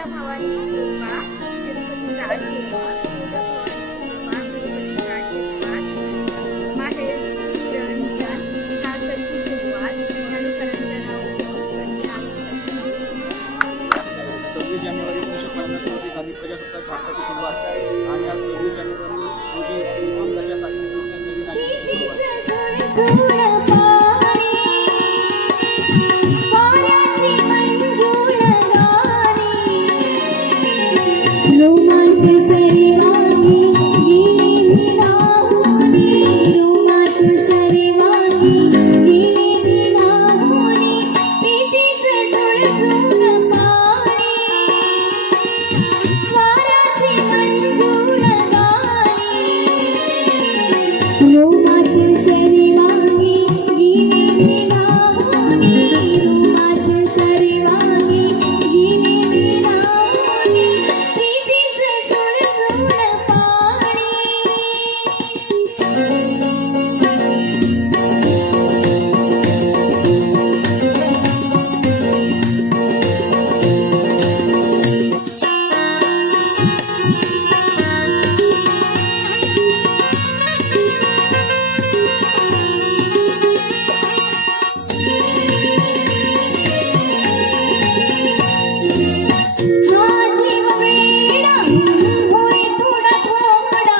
तुळजा भवानी कृपा तिरुपतीचा आशीर्वाद, तुळजा भवानी कृपा तिरुपतीचा आशीर्वाद, माहेर निरंजन सासरची सुरुवात, ज्ञानेश्वरांच्या नावाची 26 जानेवारी 1950 रोजी झाली प्रजासत्ताक भारताची सुरुवात आणि आज 26 जानेवारी रोजी समाजाच्या साहित्य नवीन आयुष्याची सुरुवात. माझी वेडा होय थोडा थोडा